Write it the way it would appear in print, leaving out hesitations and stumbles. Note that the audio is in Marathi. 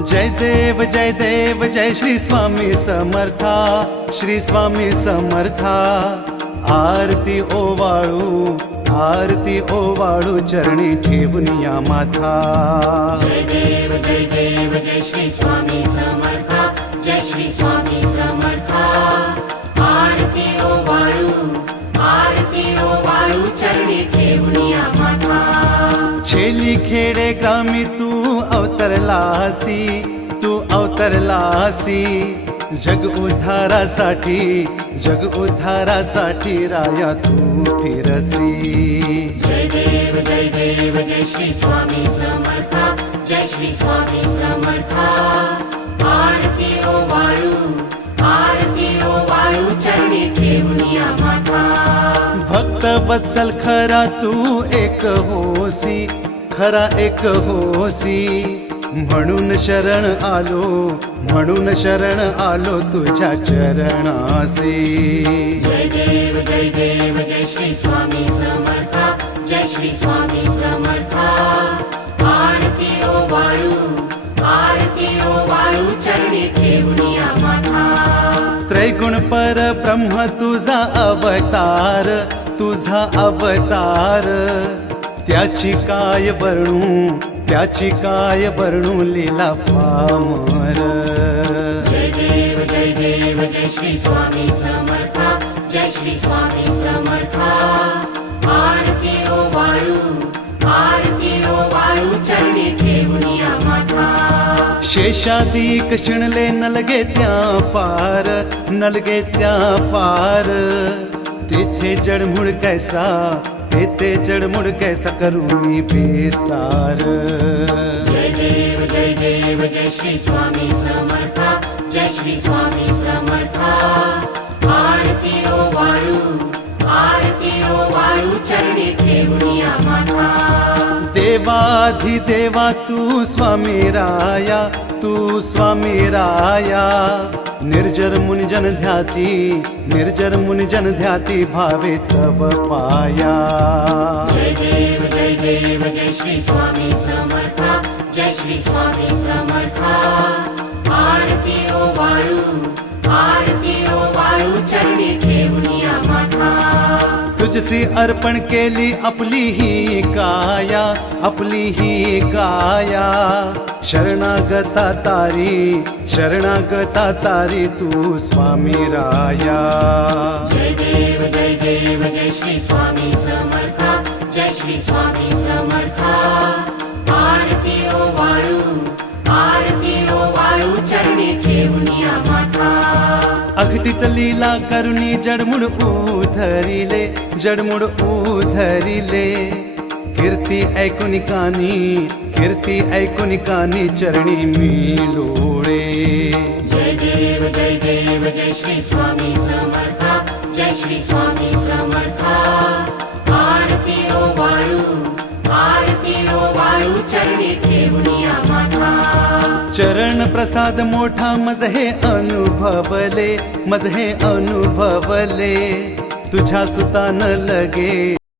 जय देव जय श्री स्वामी समर्था, श्री स्वामी समर्था। आरती ओवाळू चरणी ठेवून या माथा। जय देव जय श्री स्वामी समर्था, जय श्री स्वामी समर्था। आरती ओवाळू चरणी ठेवून या माथा। छेली खेडे ग्रामी तू अवतरलासी, जग उद्धारासाठी राया तू फिरसी। जय देव जय श्री स्वामी समर्था, जय श्री स्वामी समर्था। आरती ओवाळू चरणी ठेवून या माथा। भक्त वत्सल खरा तू एक होसी, म्हणून शरण आलो तुझ्या चरणासी। जय देव जय श्री स्वामी समर्था, जय श्री स्वामी समर्था। आरती ओवाळू चरणी ठेवून या माथा। त्रैगुण पर ब्रह्म तुझा अवतार, त्याची काय वर्णू लीला पामर। जय देव जय श्री स्वामी समर्था, जय श्री स्वामी समर्था। आरती ओवाळू चरणी ठेवून या माथा। शेषादिक शिणले नलगे त्या पार, तेथे जडमुड कैसा करू मी विस्तार। जय देव जय श्री स्वामी समर्था, जय श्री स्वामी समर्था। आरती ओवाळू चरणी ठेवून या माथा। देवाधिदेवा तू स्वामी राया, निर्जर मुनि जन ध्याती भावे तव पाया। जय देव जय श्री स्वामी समर्था, जय श्री स्वामी समर्था। आरती ओवाळू चरणी ठेवून या माथा। तुझसी अर्पण केली आपली ही काया, शरणागता तारी तू स्वामी राया। जय देव जय श्री स्वामी समर्था, जय श्री स्वामी समर्था। आरती ओवाळू चरणी ठेवून या माथा। अघटित लीला करुणी जडमुड उधरिले, कीर्ती ऐकुनी कानी चरणी मी लोळे। जय देव जय श्री स्वामी समर्था, जय श्री स्वामी समर्था। आरती ओवाळू चरणी ठेवून या माथा। चरण प्रसाद मोठा मज हे अनुभवले, तुझ्या सुतान लगे